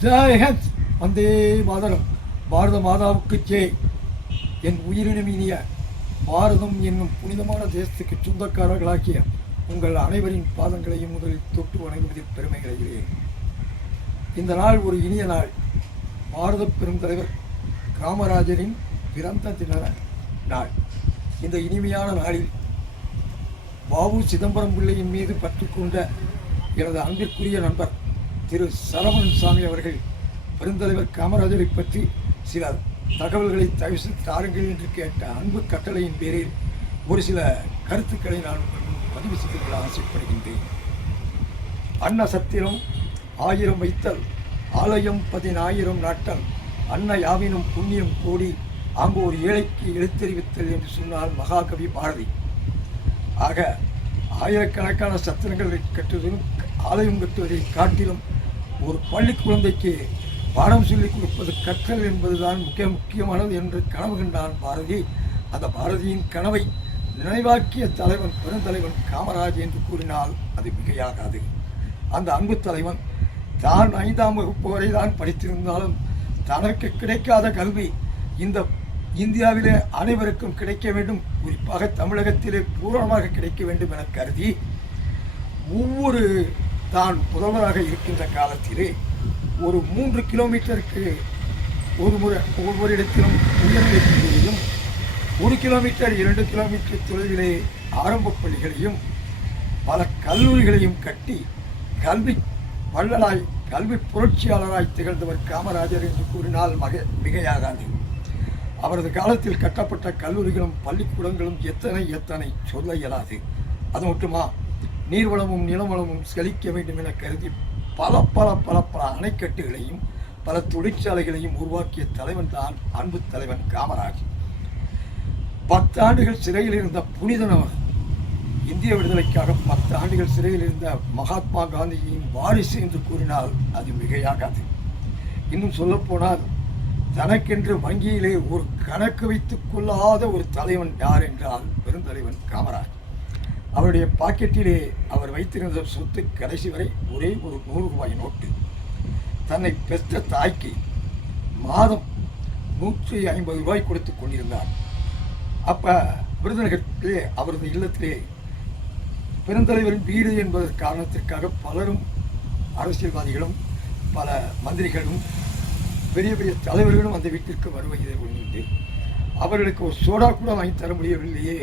ஜெயஹந்த், வந்தே மாதரம். பாரத மாதாவுக்கு ஜெய். என் உயிரினம் இனிய பாரதம் என்னும் புனிதமான தேசத்துக்கு சொந்தக்காரர்களாக்கிய உங்கள் அனைவரின் பாதங்களையும் முதலில் தொட்டு வணங்குவதில் பெருமை அடைகிறேன். இந்த நாள் ஒரு இனிய நாள். பாரத பெருந்தலைவர் காமராஜரின் பிறந்த தின நாள். இந்த இனிமையான நாளில் வாவு சிதம்பரம் பிள்ளையின் மீது பற்று கொண்ட எனது அன்பிற்குரிய நண்பர் திரு சரவணன் சாமி அவர்கள் பெருந்தலைவர் காமராஜரை பற்றி சில தகவல்களை தவிர தாருங்கள் என்று கேட்ட அன்பு கட்டளையின் பேரில் ஒரு சில கருத்துக்களை நான் பதிவு செய்து கொள்ள ஆசைப்படுகின்றேன். அன்ன சத்திரம் 1000 வைத்தல், ஆலயம் 10,000 நாட்டல், அன்ன யாவினும் புண்ணியம் கோடி, அங்கு ஒரு ஏழைக்கு எழுத்தறிவித்தல் என்று சொன்னால் மகாகவி பாரதி. ஆக ஆயிரக்கணக்கான சத்திரங்களை கட்டுவதும் ஆலயம் கட்டுவதை காட்டிலும் ஒரு பள்ளி குழந்தைக்கு பாடம் சொல்லிக் கொடுப்பது கற்றல் என்பதுதான் முக்கியமானது என்று கனவு கண்டான் பாரதி. அந்த பாரதியின் கனவை நினைவாக்கிய தலைவன் பெருந்தலைவன் காமராஜ் என்று கூறினால் அது மிகையாகாது. அந்த அன்பு தலைவன் தான் 5ஆம் வகுப்பு வரை தான் படித்திருந்தாலும் தனக்கு கிடைக்காத கல்வி இந்த இந்தியாவிலே அனைவருக்கும் கிடைக்க வேண்டும், குறிப்பாக தமிழகத்திலே பூரணமாக கிடைக்க வேண்டும் என கருதி ஒவ்வொரு தான் முதல்வராக இருக்கின்ற காலத்திலே ஒரு 3 கிலோமீட்டருக்கு ஒவ்வொரு இடத்திலும் உயர்நிலைப் பள்ளியையும் 1 கிலோமீட்டர் 2 கிலோமீட்டர் தொலைவிலே ஆரம்ப பள்ளிகளையும் பல கல்லூரிகளையும் கட்டி கல்வி வள்ளலாய் கல்வி புரட்சியாளராய் திகழ்ந்தவர் காமராஜர் என்று கூறினால் மிகையாகாது. அவரது காலத்தில் கட்டப்பட்ட கல்லூரிகளும் பள்ளிக்கூடங்களும் எத்தனை சொல்ல இயலாது. அது மட்டுமா, நீர்வளமும் நிலவளமும் செழிக்க வேண்டும் என கருதி பல பல பல பல அணைக்கட்டுகளையும் பல தொழிற்சாலைகளையும் உருவாக்கிய தலைவன் தான் அன்பு தலைவன் காமராஜ். 10 ஆண்டுகள் சிறையில் இருந்த புனிதனவர், இந்திய விடுதலைக்காக 10 ஆண்டுகள் சிறையில் இருந்த மகாத்மா காந்தியின் வாரிசு என்று கூறினால் அது மிகையாகாது. இன்னும் சொல்லப்போனால் தனக்கென்று வங்கியிலே ஒரு கணக்கு வைத்துக் கொள்ளாத ஒரு தலைவன் யார் என்றால் பெருந்தலைவன் காமராஜ். அவருடைய பாக்கெட்டிலே அவர் வைத்திருந்த சொத்து கடைசி வரை ஒரே ஒரு 100 ரூபாய் நோட்டு. தன்னை பெற்ற தாய்க்கு மாதம் 150 ரூபாய் கொடுத்து கொண்டிருந்தார். அப்போ விருதுநகரிலே அவரது இல்லத்திலே பெருந்தலைவரின் வீடு என்பது காரணத்திற்காக பலரும் அரசியல்வாதிகளும் பல மந்திரிகளும் பெரிய பெரிய தலைவர்களும் அந்த வீட்டிற்கு வருவதை உண்டு. அவர்களுக்கு ஒரு சோடா கூட வாங்கி தர முடியவில்லையே,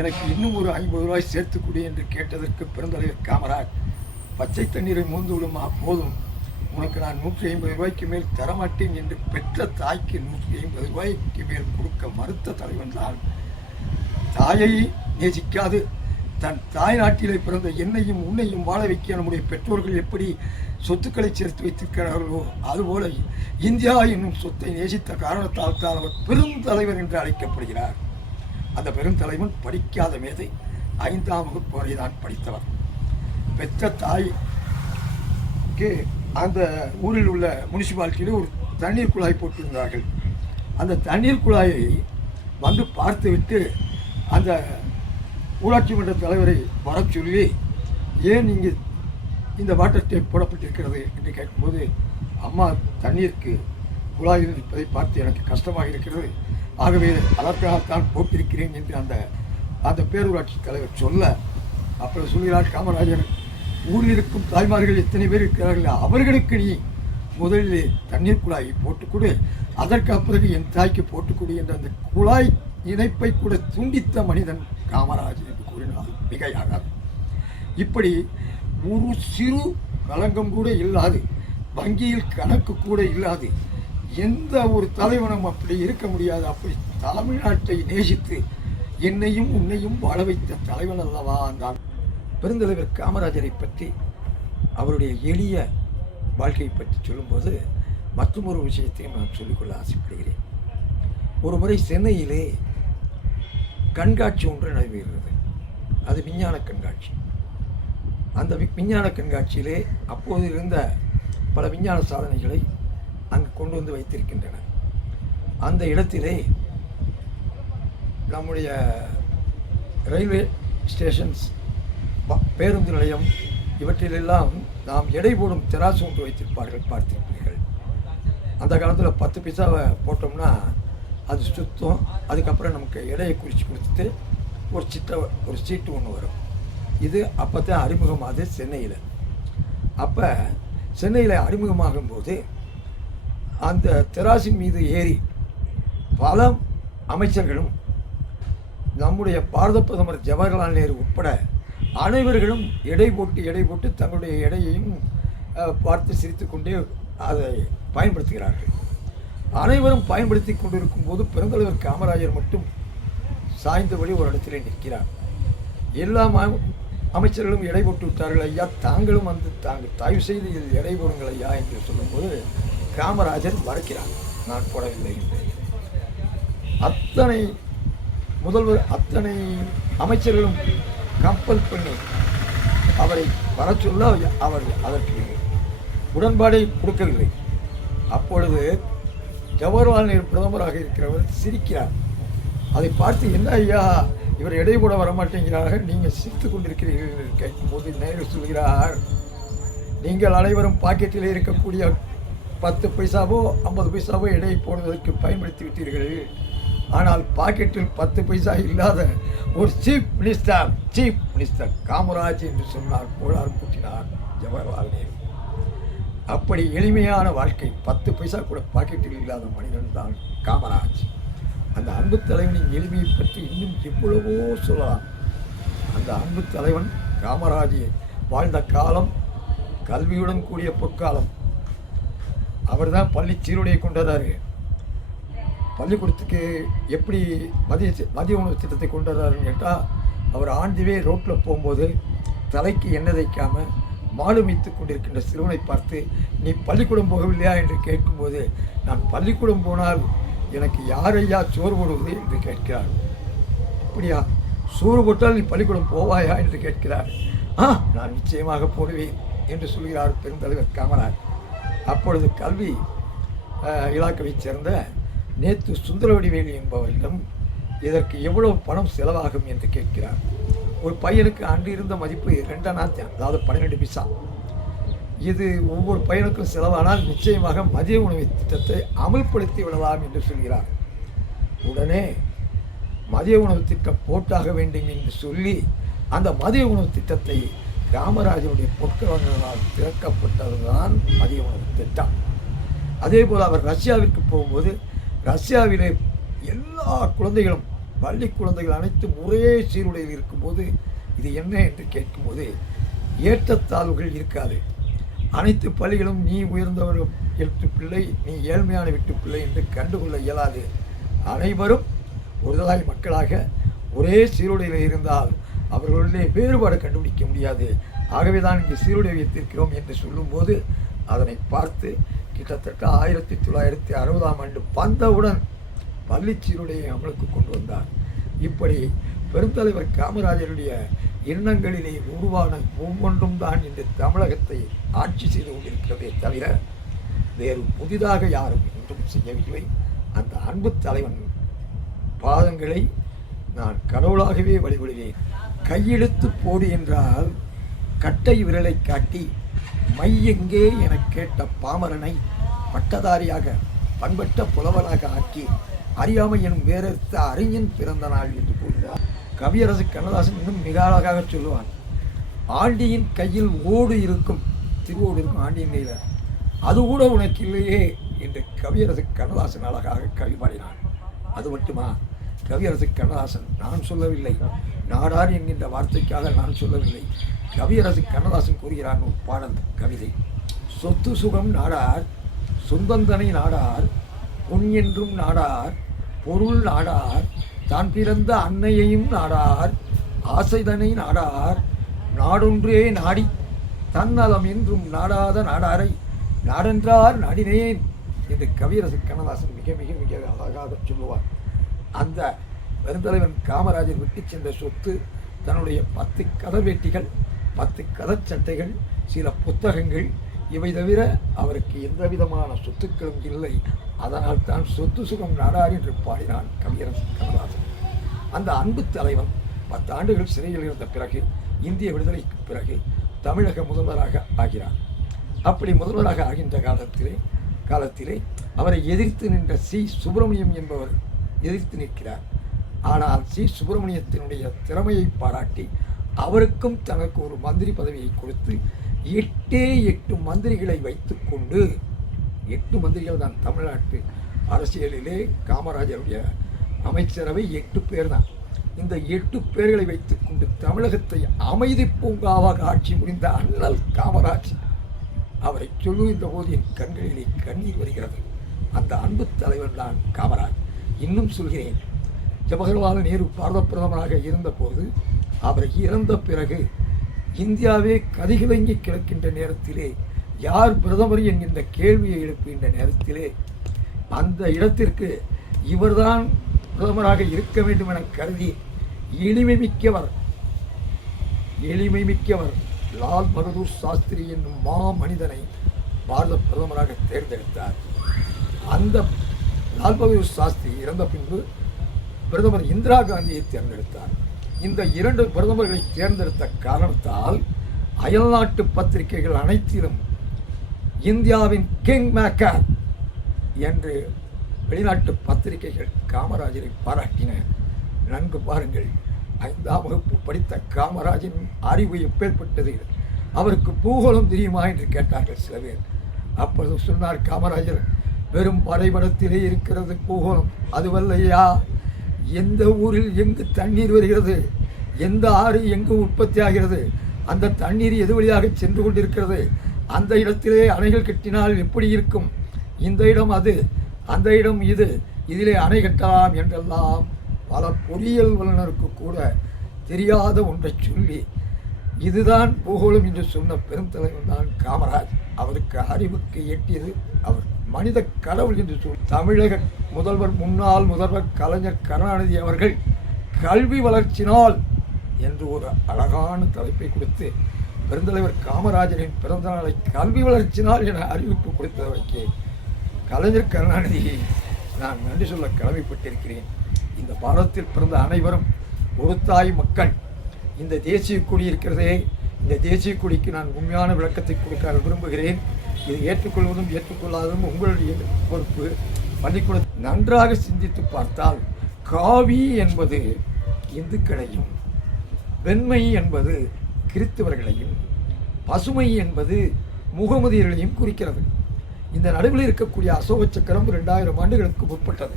எனக்கு இன்னும் ஒரு 50 ரூபாய் சேர்த்துக்கொடு என்று கேட்டதற்கு பெருந்தலைவர் காமராஜ், பச்சை தண்ணீரை மோந்து விடுமா போதும், உனக்கு நான் 150 ரூபாய்க்கு மேல் தரமாட்டேன் என்று பெற்ற தாய்க்கு 150 ரூபாய்க்கு மேல் கொடுக்க மறுத்த தலைவன் தான். தாயை நேசிக்காது தன் தாய் நாட்டிலே பிறந்த என்னையும் உன்னையும் வாழ வைக்க நம்முடைய பெற்றோர்கள் எப்படி சொத்துக்களை சேர்த்து வைத்திருக்கிறார்களோ அதுபோல இந்தியா என்னும் சொத்தை நேசித்த காரணத்தால் தான் அவர் பெருந்தலைவர் என்று அழைக்கப்படுகிறார். அந்த பெருந்தலைவன் படிக்காத மேதை, 5ஆம் வகுப்பு வரை தான் படித்தவர். பெற்ற தாய்க்கு அந்த ஊரில் உள்ள முனிசிபாலிட்டியில் ஒரு தண்ணீர் குழாய் போட்டிருந்தார்கள். அந்த தண்ணீர் குழாயை வந்து பார்த்துவிட்டு அந்த ஊராட்சி மன்ற தலைவரை வர சொல்லி, ஏன் இங்கே இந்த வாட்டர் டேப் போடப்பட்டிருக்கிறது என்று கேட்கும்போது, அம்மா தண்ணீருக்கு குழாயில் இருப்பதை பார்த்து எனக்கு கஷ்டமாக இருக்கிறது, ஆகவே அதற்காகத்தான் போட்டிருக்கிறேன் என்று அந்த பேரூராட்சி தலைவர் சொல்ல, அப்புறம் சொல்கிறார் காமராஜர், ஊரில் இருக்கும் தாய்மார்கள் எத்தனை பேர் இருக்கிறார்கள், அவர்களுக்கு நீ முதலிலே தண்ணீர் குழாயை போட்டுக்கொடு, அதற்கு பிறகு என் தாய்க்கு போட்டுக்கொடு என்ற அந்த குழாய் இணைப்பை கூட துண்டித்த மனிதன் காமராஜ் என்று கூறினால் மிகையாகாது. இப்படி ஒரு சிறு களங்கம் கூட இல்லாது, வங்கியில் கணக்கு கூட இல்லாது எந்த ஒரு தலைவனும் அப்படி இருக்க முடியாது. அப்படி தமிழ்நாட்டை நேசித்து என்னையும் உன்னையும் வாழ வைத்த தலைவன் அல்லவா நான். பெருந்தலைவர் காமராஜரை பற்றி, அவருடைய எளிய வாழ்க்கையை பற்றி சொல்லும்போது மற்றொரு விஷயத்தையும் நான் சொல்லிக்கொள்ள ஆசைப்படுகிறேன். ஒரு முறை சென்னையிலே கண்காட்சி ஒன்று நடைபெறுகிறது. அது விஞ்ஞான கண்காட்சி. அந்த விஞ்ஞான கண்காட்சியிலே அப்போது இருந்த பல விஞ்ஞான சாதனைகளை அங்கு கொண்டு வந்து வைத்திருக்கின்றனர். அந்த இடத்திலே நம்முடைய ரயில்வே ஸ்டேஷன்ஸ், பேருந்து நிலையம், இவற்றிலெல்லாம் நாம் எடை போடும் தெராசு ஒன்று வைத்திருப்பார்கள், பார்த்திருப்பீர்கள். அந்த காலத்தில் 10 பைசாவை போட்டோம்னா அது சுத்தம். அதுக்கப்புறம் நமக்கு எடையை குறித்து கொடுத்துட்டு ஒரு சீட்டு ஒன்று வரும். இது அப்போ தான் அறிமுகமாகுது சென்னையில். அப்போ சென்னையில் அறிமுகமாகும்போது அந்த தெராசின் மீது ஏறி பல அமைச்சர்களும் நம்முடைய பாரத பிரதமர் ஜவஹர்லால் நேரு உட்பட அனைவர்களும் எடை போட்டு தங்களுடைய எடையையும் பார்த்து சிரித்து கொண்டே அதை பயன்படுத்துகிறார்கள். அனைவரும் பயன்படுத்தி கொண்டிருக்கும் போது பெருந்தலைவர் காமராஜர் மட்டும் சாய்ந்தபடி ஒரு இடத்திலே நிற்கிறார். எல்லா அமைச்சர்களும் எடை போட்டு விட்டார்கள். ஐயா, தாங்களும் தாங்கள் தயவு செய்து இதில் எடை போடுங்கள் ஐயா என்று சொல்லும்போது காமராஜர் மறுக்கிறார், நான் போடவில்லை என்று. அத்தனை அமைச்சர்களும் கம்பல் பண்ணி அவரை வர சொல்ல அவர் அதற்கு உடன்பாடை கொடுக்கவில்லை. அப்பொழுது ஜவஹர்லால் நேரு பிரதமராக இருக்கிறவர் சிரிக்கிறார். அதை பார்த்து, என்ன ஐயா இவர் எடை போட வரமாட்டேங்கிறார்கள், நீங்கள் சிரித்து கொண்டிருக்கிறீர்கள் என்று கேட்கும்போது நேரு சொல்கிறார், நீங்கள் அனைவரும் பாக்கெட்டில் இருக்கக்கூடிய 10 பைசாவோ 50 பைசாவோ எடை போடுவதற்கு பயன்படுத்தி விட்டீர்கள். ஆனால் பாக்கெட்டில் 10 பைசா இல்லாத ஒரு சீஃப் மினிஸ்டர் காமராஜ் என்று சொன்னார், கோளாறு கூட்டினார் ஜவஹர்லால் நேரு. அப்படி எளிமையான வாழ்க்கை, 10 பைசா கூட பாக்கெட்டில் இல்லாத மனிதன் தான் காமராஜ். அந்த அன்பு தலைவனின் எளிமையை பற்றி இன்னும் எவ்வளவோ சொல்லலாம். அந்த அன்பு தலைவன் காமராஜ் வாழ்ந்த காலம் கல்வியுடன் கூடிய பொற்காலம். அவர் தான் பள்ளி சீருடையை கொண்டாரு. பள்ளிக்கூடத்துக்கு எப்படி மதிய உணவு திட்டத்தை கொண்டாருன்னு கேட்டால், அவர் ஆண்டிவே ரோட்டில் போகும்போது தலைக்கு எண்ணெய் தைக்காமல் மாடு மீத்து கொண்டிருக்கின்ற சிறுவனை பார்த்து, நீ பள்ளிக்கூடம் போகவில்லையா என்று கேட்கும்போது, நான் பள்ளிக்கூடம் போனால் எனக்கு யாரையா சோறு போடுவது என்று கேட்கிறார். அப்படியா, சோறு போட்டால் நீ பள்ளிக்கூடம் போவாயா என்று கேட்கிறார். நான் நிச்சயமாக போடுவேன் என்று சொல்கிறார் பெருந்தலைவர் காமராஜ். அப்பொழுது கல்வி இலாக்காவைச் சேர்ந்த நேத்து சுந்தரவடிவேலு என்பவரிடம் இதற்கு எவ்வளவு பணம் செலவாகும் என்று கேட்கிறார். ஒரு பையனுக்கு அன்று இருந்த மதிப்பு 2 அணா, அதாவது 12 பைசா. இது ஒவ்வொரு பையனுக்கும் செலவானால் நிச்சயமாக மதிய உணவு திட்டத்தை அமல்படுத்தி விடலாம் என்று சொல்கிறார். உடனே மதிய உணவு திட்டம் போட்டாக வேண்டும் என்று சொல்லி அந்த மதிய உணவு திட்டத்தை காமராஜருடைய பொற்கரங்களால் திறக்கப்பட்டதுதான் மதிய உணவு திட்டம். அதே போல் அவர் ரஷ்யாவிற்கு போகும்போது ரஷ்யாவிலே எல்லா குழந்தைகளும், பள்ளி குழந்தைகள் அனைத்தும் ஒரே சீருடையில் இருக்கும்போது இது என்ன என்று கேட்கும்போது, ஏற்றத்தாழ்வுகள் இருக்காது. அனைத்து பள்ளிகளும் நீ உயர்ந்தவர் வீட்டு பிள்ளை, நீ ஏழ்மையான வீட்டு பிள்ளை என்று கண்டுகொள்ள இயலாது. அனைவரும் ஒருதாய் மக்களாக ஒரே சீருடையில் இருந்தால் அவர்களுடைய வேறுபாடு கண்டுபிடிக்க முடியாது. ஆகவே தான் இங்கே சீருடை வைத்திருக்கிறோம் என்று சொல்லும்போது அதனை பார்த்து கிட்டத்தட்ட 1960ஆம் ஆண்டு வந்தவுடன் பள்ளி சீருடையை அமலுக்கு கொண்டு வந்தார். இப்படி பெருந்தலைவர் காமராஜருடைய எண்ணங்களிலே உருவான ஒவ்வொன்றும் தான் இன்று தமிழகத்தை ஆட்சி செய்து கொண்டிருக்கிறதே தவிர வேறு புதிதாக யாரும் இன்றும் செய்யவில்லை. அந்த அன்பு தலைவன் பாதங்களை நான் கடவுளாகவே வழிபடுவேன். கையெழுத்து போடு என்றால் கட்டை விரலை காட்டி மை எங்கே என கேட்ட பாமரனை பட்டதாரியாக பண்பட்ட புலவனாக ஆக்கி அறியாமை எனும் வேறெடுத்த அறிஞன் பிறந்த நாள் என்று கூறுகிறார். கவியரசு கண்ணதாசன் இன்னும் மிக அழகாக சொல்லுவான், ஆண்டியின் கையில் ஓடு இருக்கும், திருவோடு இருக்கும் ஆண்டியின் கையில், அது கூட உனக்கு இல்லையே என்று கவியரசு கண்ணதாசன் அழகாக கவி பாடினான். அது மட்டுமா, கவியரசு கண்ணதாசன் நான் சொல்லவில்லை, நாடார் என்கின்ற வார்த்தைக்காக நான் சொல்லவில்லை, கவியரசு கண்ணதாசன் கூறுகிறான் ஒரு பாடல் கவிதை. சொத்து சுகம் நாடார், சொந்தந்தனை நாடார், பொன் என்றும் நாடார், பொருள் நாடார், தான் பிறந்த அன்னையையும் நாடார், ஆசைதனை நாடார், நாடொன்றே நாடி தன்னலம் என்றும் நாடாத நாடாரை நாடென்றார் நாடினேன் என்று கவியரசு கண்ணதாசன் மிக மிக மிக அழகாக சொல்லுவார். அந்த பெருந்தலைவன் காமராஜர் விட்டு சென்ற சொத்து தன்னுடைய 10 கதர் வேட்டிகள், 10 கதர் சட்டைகள், சில புத்தகங்கள், இவை தவிர அவருக்கு எந்த விதமான சொத்துக்களும் இல்லை. அதனால் தான் சொத்து சுகம் நாடார் என்று பாடினான் கவியரசு கண்ணதாசன். அந்த அன்பு தலைவன் 10 ஆண்டுகள் சிறையில் இருந்த பிறகு, இந்திய விடுதலைக்கு பிறகு தமிழக முதல்வராக ஆகிறார். அப்படி முதல்வராக ஆகின்ற காலத்திலே அவரை எதிர்த்து நின்ற சி சுப்பிரமணியம் என்பவர் எதிர்த்து நிற்கிறார். ஆனால் சி சுப்பிரமணியத்தினுடைய திறமையை பாராட்டி அவருக்கும் தனக்கு ஒரு மந்திரி பதவியை கொடுத்து 8 மந்திரிகளை வைத்துக்கொண்டு 8 மந்திரிகள் தான் தமிழ்நாட்டு அரசியலிலே காமராஜருடைய அமைச்சரவை 8 பேர் தான். இந்த 8 பேர்களை வைத்துக்கொண்டு தமிழகத்தை அமைதி பூங்காவாக ஆட்சி முடிந்த அண்ணல் காமராஜ். அவரை சொல்லுகின்ற போது என் கண்களிலே கண்ணீர் வருகிறது. அந்த அன்பு தலைவர் தான் காமராஜ். இன்னும் சொல்கிறேன், ஜவஹர்லால் நேரு பாரத பிரதமராக இருந்தபோது அவர் இறந்த பிறகு இந்தியாவே கதிகலங்கி கிடக்கின்ற நேரத்திலே யார் பிரதமர் என்கின்ற கேள்வியை எழுப்புகின்ற நேரத்திலே அந்த இடத்திற்கு இவர்தான் பிரதமராக இருக்க வேண்டும் என கருதி எளிமை மிக்கவர் லால் பகதூர் சாஸ்திரி என்னும் மனிதனை பாரத பிரதமராக தேர்ந்தெடுத்தார். அந்த லால் பகதூர் சாஸ்திரி இறந்த பின்பு பிரதமர் இந்திரா காந்தியை தேர்ந்தெடுத்தார். இந்த 2 பிரதமர்களை தேர்ந்தெடுத்த காரணத்தால் அயல்நாட்டு பத்திரிகைகள் அனைத்திலும் இந்தியாவின் கிங் மேக்கர் என்று வெளிநாட்டு பத்திரிகைகள் காமராஜரை பாராட்டின. நன்கு பாருங்கள், 5ஆம் வகுப்பு படித்த காமராஜின் அறிவு எப்பேற்பட்டது, அவருக்கு பூகோளம் தெரியுமா என்று கேட்டார்கள் சில பேர். அப்பொழுது சொன்னார் காமராஜர், வெறும் வரைபடத்திலே இருக்கிறது பூகோளம், அதுவல்லையா, எந்த ஊரில் எங்கு தண்ணீர் வருகிறது, எந்த ஆறு எங்கு உற்பத்தி ஆகிறது, அந்த தண்ணீர் எது வழியாக சென்று கொண்டிருக்கிறது, அந்த இடத்திலே அணைகள் கட்டினால் எப்படி இருக்கும், இந்த இடம் அது, அந்த இடம் இது, இதிலே அணை கட்டலாம் என்றெல்லாம் பல பொறியியல் வல்லுநருக்கு கூட தெரியாத ஒன்றை சொல்லி இதுதான் பூகோளம் என்று சொன்ன பெருந்தலைவர் தான் காமராஜ். அவருக்கு அறிவுக்கு எட்டியது, அவர் மனித கடவுள் என்று சொல். தமிழக முன்னாள் முதல்வர் கலைஞர் கருணாநிதி அவர்கள் கல்வி வளர்ச்சினால் என்று ஒரு அழகான தலைப்பை கொடுத்து பெருந்தலைவர் காமராஜரின் பிறந்த நாளை கல்வி வளர்ச்சினால் என அறிவிப்பு கொடுத்தவருக்கு கலைஞர் கருணாநிதியை நான் நன்றி சொல்ல கடமைப்பட்டிருக்கிறேன். இந்த பாரதத்தில் பிறந்த அனைவரும் ஒரு தாய் மக்கள். இந்த தேசிய கொடி இருக்கிறதே, இந்த தேசிய கொடிக்கு நான் உண்மையான விளக்கத்தை கொடுக்க விரும்புகிறேன். இது ஏற்றுக்கொள்வதும் ஏற்றுக்கொள்ளாததும் உங்களுடைய பொறுப்பு. பள்ளிக்கூட நன்றாக சிந்தித்து பார்த்தால் காவி என்பது இந்துக்களையும், வெண்மை என்பது கிறிஸ்தவர்களையும், பசுமை என்பது முகமதியர்களையும் குறிக்கிறது. இந்த நடுவில் இருக்கக்கூடிய அசோக சக்கரம் 2000 ஆண்டுகளுக்கு முற்பட்டது.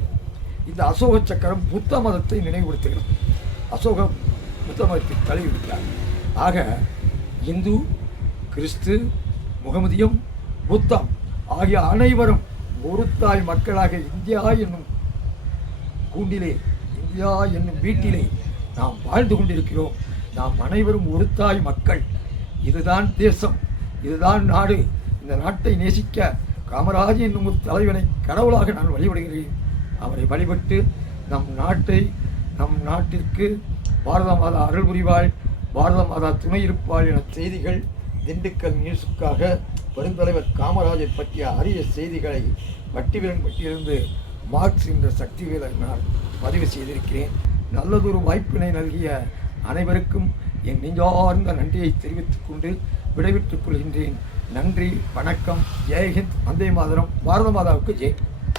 இந்த அசோக சக்கரம் புத்த மதத்தை நினைவுபடுத்துகிறது. அசோக புத்த மதத்தை தழுவிவிட்டார். ஆக இந்து, கிறிஸ்து, முகமதியம், புத்தம் ஆகிய அனைவரும் ஒரு தாய் மக்களாக இந்தியா என்னும் கூண்டிலே, இந்தியா என்னும் வீட்டிலே நாம் வாழ்ந்து கொண்டிருக்கிறோம். நாம் அனைவரும் ஒரு தாய் மக்கள். இதுதான் தேசம், இதுதான் நாடு. இந்த நாட்டை நேசிக்க காமராஜ் என்னும் ஒரு தலைவனை கடவுளாக நான் வழிபடுகிறேன். அவரை வழிபட்டு நம் நாட்டிற்கு பாரத மாதா அருள் புரிவாள், பாரத மாதா துணை இருப்பாள் என செய்திகள் திண்டுக்கல் நியூஸுக்காக பெருந்தலைவர் காமராஜர் பற்றிய அரிய செய்திகளை வட்டிவிலன் பட்டியிலிருந்து மார்க்ஸ் என்ற சக்தி வீரர் நான் பதிவு செய்திருக்கிறேன். நல்லதொரு வாய்ப்பினை நல்கிய அனைவருக்கும் என் நெஞ்சார்ந்த நன்றியை தெரிவித்துக் கொண்டு விடைபெற்றுக் கொள்கின்றேன். நன்றி, வணக்கம், ஜெய்ஹிந்த், வந்தே மாதரம், பாரத மாதாவுக்கு ஜெய்.